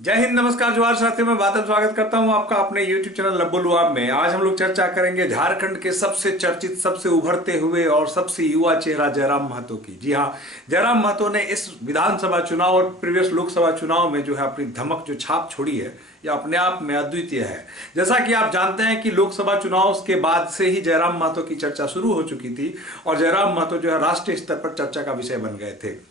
जय हिंद, नमस्कार, जोहार साथियों। मैं बादल स्वागत करता हूं आपका अपने YouTube चैनल लब्बो लुआब में। आज हम लोग चर्चा करेंगे झारखंड के सबसे चर्चित, सबसे उभरते हुए और सबसे युवा चेहरा जयराम महतो की। जी हाँ, जयराम महतो ने इस विधानसभा चुनाव और प्रीवियस लोकसभा चुनाव में जो है अपनी धमक जो छाप छोड़ी है, यह अपने आप में अद्वितीय है। जैसा कि आप जानते हैं कि लोकसभा चुनाव के बाद से ही जयराम महतो की चर्चा शुरू हो चुकी थी और जयराम महतो जो है राष्ट्रीय स्तर पर चर्चा का विषय बन गए थे।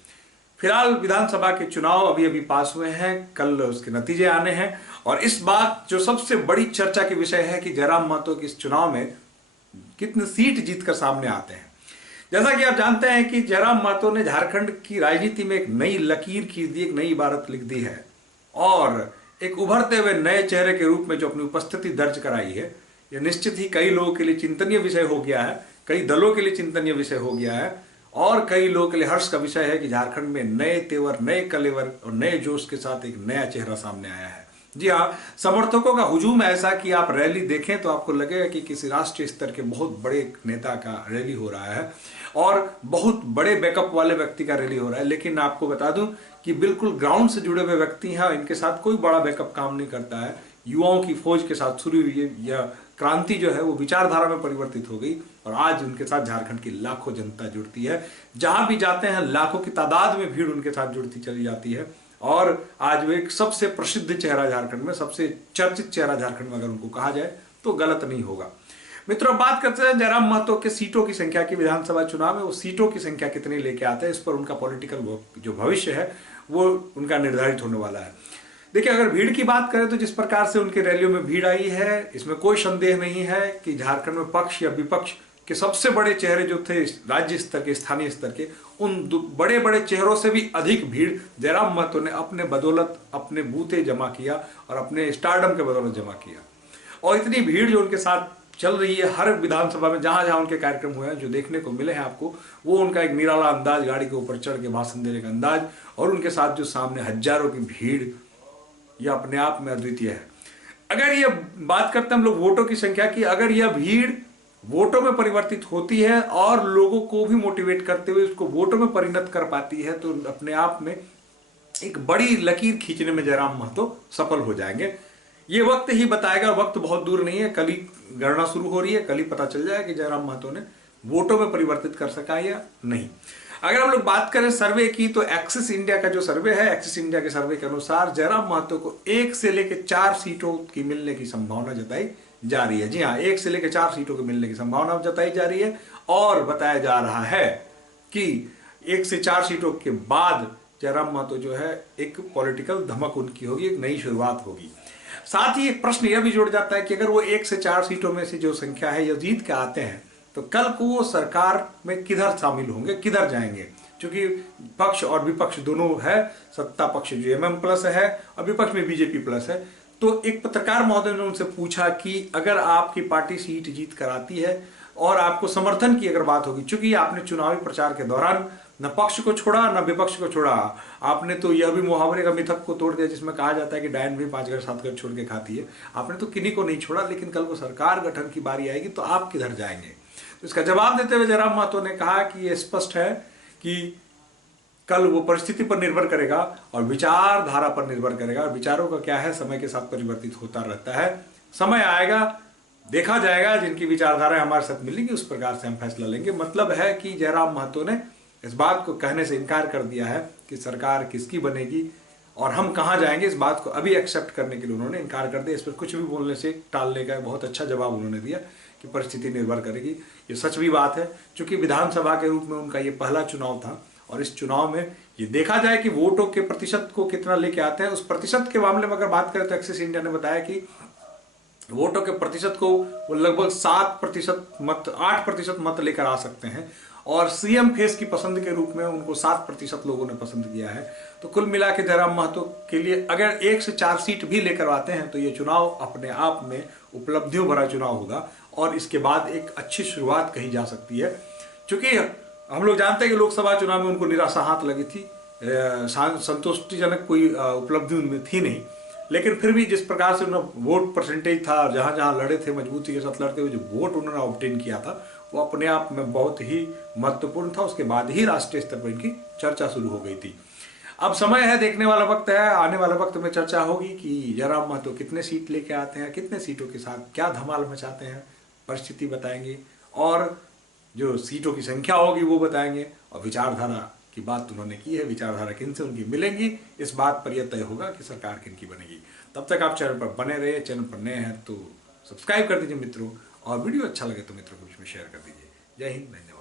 फिलहाल विधानसभा के चुनाव अभी अभी पास हुए हैं, कल उसके नतीजे आने हैं और इस बात जो सबसे बड़ी चर्चा के विषय है कि जयराम महतो के इस चुनाव में कितने सीट जीतकर सामने आते हैं। जैसा कि आप जानते हैं कि जयराम महतो ने झारखंड की राजनीति में एक नई लकीर खींच दी, एक नई इबारत लिख दी है और एक उभरते हुए नए चेहरे के रूप में जो अपनी उपस्थिति दर्ज कराई है, यह निश्चित ही कई लोगों के लिए चिंतनीय विषय हो गया है, कई दलों के लिए चिंतनीय विषय हो गया है और कई लोगों के लिए हर्ष का विषय है कि झारखंड में नए तेवर, नए कलेवर और नए जोश के साथ एक नया चेहरा सामने आया है। जी हाँ, समर्थकों का हुजूम ऐसा कि आप रैली देखें तो आपको लगेगा कि किसी राष्ट्रीय स्तर के बहुत बड़े नेता का रैली हो रहा है और बहुत बड़े बैकअप वाले व्यक्ति का रैली हो रहा है। लेकिन आपको बता दूं कि बिल्कुल ग्राउंड से जुड़े हुए व्यक्ति हैं, इनके साथ कोई बड़ा बैकअप काम नहीं करता है। युवाओं की फौज के साथ शुरू हुई यह क्रांति जो है वो विचारधारा में परिवर्तित हो गई और आज उनके साथ झारखंड की लाखों जनता जुड़ती है। जहां भी जाते हैं लाखों की तादाद में भीड़ उनके साथ जुड़ती चली जाती है और आज वो एक सबसे प्रसिद्ध चेहरा झारखंड में, सबसे चर्चित चेहरा झारखंड में अगर उनको कहा जाए तो गलत नहीं होगा। मित्रों, बात करते हैं जयराम महतो के सीटों की संख्या की। विधानसभा चुनाव में वो सीटों की संख्या कितनी लेके आते हैं, इस पर उनका पॉलिटिकल जो भविष्य है वो उनका निर्धारित होने वाला है। देखिए, अगर भीड़ की बात करें तो जिस प्रकार से उनके रैलियों में भीड़ आई है, इसमें कोई संदेह नहीं है कि झारखंड में पक्ष या विपक्ष के सबसे बड़े चेहरे जो थे राज्य स्तर के, स्थानीय स्तर के, उन बड़े बड़े चेहरों से भी अधिक भीड़ जयराम महतो ने अपने बदौलत, अपने बूते जमा किया और अपने स्टारडम के बदौलत जमा किया। और इतनी भीड़ जो उनके साथ चल रही है हर विधानसभा में, जहां जहां उनके कार्यक्रम हुए हैं, जो देखने को मिले हैं आपको, वो उनका एक निराला अंदाज, गाड़ी के ऊपर चढ़ के भाषण देने का अंदाज और उनके साथ जो सामने हजारों की भीड़, यह अपने आप में अद्वितीय है। अगर यह बात करते हैं हम लोग वोटों की संख्या की, अगर यह भीड़ वोटों में परिवर्तित होती है और लोगों को भी मोटिवेट करते हुए उसको वोटों में परिणत कर पाती है तो अपने आप में एक बड़ी लकीर खींचने में जयराम महतो सफल हो जाएंगे। ये वक्त ही बताएगा, वक्त बहुत दूर नहीं है, कल ही गणना शुरू हो रही है, कल ही पता चल जाएगा कि जयराम महतो ने वोटों में परिवर्तित कर सका या नहीं। अगर हम लोग बात करें सर्वे की तो एक्सिस इंडिया का जो सर्वे है, एक्सिस इंडिया के सर्वे के अनुसार जयराम महतो को 1 से लेकर 4 सीटों की मिलने की संभावना जताई जा रही है। जी हाँ, 1 से लेकर 4 सीटों की मिलने की संभावना जताई जा रही है और बताया जा रहा है कि 1 से 4 सीटों के बाद जयराम महतो जो है एक पॉलिटिकल धमक उनकी होगी, एक नई शुरुआत होगी। साथ ही एक प्रश्न यह भी जुड़ जाता है कि अगर वो 1 से 4 सीटों में से जो संख्या है यह जीत के आते हैं तो कल को वो सरकार में किधर शामिल होंगे, किधर जाएंगे, क्योंकि पक्ष और विपक्ष दोनों है। सत्ता पक्ष जो एमएम प्लस है और विपक्ष में बीजेपी प्लस है। तो एक पत्रकार महोदय ने उनसे पूछा कि अगर आपकी पार्टी सीट जीत कर आती है और आपको समर्थन की अगर बात होगी, चूंकि आपने चुनावी प्रचार के दौरान न पक्ष को छोड़ा न विपक्ष को छोड़ा, आपने तो यह भी मुहावरे का मिथक को तोड़ दिया जिसमें कहा जाता है कि डायन भी 5 घर 7 घर छोड़ के खाती है। आपने तो किन्हीं को नहीं छोड़ा, लेकिन कल को सरकार गठन की बारी आएगी तो आप किधर जाएंगे। तो इसका जवाब देते हुए जयराम महतो ने कहा कि यह स्पष्ट है कि कल वो परिस्थिति पर निर्भर करेगा और विचारधारा पर निर्भर करेगा। और विचारों का क्या है, समय के साथ परिवर्तित होता रहता है। समय आएगा, देखा जाएगा, जिनकी विचारधारा हमारे साथ मिलेंगी उस प्रकार से हम फैसला लेंगे। मतलब है कि जयराम महतो ने इस बात को कहने से इनकार कर दिया है कि सरकार किसकी बनेगी और हम कहां जाएंगे, इस बात को अभी एक्सेप्ट करने के लिए उन्होंने इनकार कर दिया। इस पर कुछ भी बोलने से टालने का बहुत अच्छा जवाब उन्होंने दिया कि परिस्थिति निर्भर करेगी। ये सच भी बात है, क्योंकि विधानसभा के रूप में उनका ये पहला चुनाव था और इस चुनाव में ये देखा जाए कि वोटों के प्रतिशत को कितना लेके आते हैं। उस प्रतिशत के मामले में अगर बात करें तो एक्सिस इंडिया ने बताया कि वोटों के प्रतिशत को वो लगभग 8% मत लेकर आ सकते हैं और सीएम फेस की पसंद के रूप में उनको 7% लोगों ने पसंद किया है। तो कुल मिला के जयराम महतो के लिए अगर 1 से 4 सीट भी लेकर आते हैं तो ये चुनाव अपने आप में उपलब्धियों भरा चुनाव होगा और इसके बाद एक अच्छी शुरुआत कही जा सकती है। चूंकि हम लोग जानते हैं कि लोकसभा चुनाव में उनको निराशा हाथ लगी थी, संतुष्टिजनक कोई उपलब्धि उनमें थी नहीं, लेकिन फिर भी जिस प्रकार से उन्होंने वोट परसेंटेज था, जहां जहां लड़े थे, मजबूती के साथ लड़ते हुए जो वोट उन्होंने ऑब्टेन किया था वो अपने आप में बहुत ही महत्वपूर्ण था। उसके बाद ही राष्ट्रीय स्तर पर इनकी चर्चा शुरू हो गई थी। अब समय है, देखने वाला वक्त है, आने वाला वक्त में चर्चा होगी कि जयराम महतो कितने सीट लेके आते हैं, कितने सीटों के साथ क्या धमाल मचाते हैं, परिस्थिति बताएंगे और जो सीटों की संख्या होगी वो बताएंगे, और विचारधारा की बात उन्होंने की है, विचारधारा किन से उनकी मिलेंगी, इस बात पर यह तय होगा कि सरकार किन की बनेगी। तब तक आप चैनल पर बने रहे। चैनल पर नए हैं तो सब्सक्राइब कर दीजिए मित्रों, और वीडियो अच्छा लगे तो मित्रों के बीच में शेयर कर दीजिए। जय हिंद, धन्यवाद।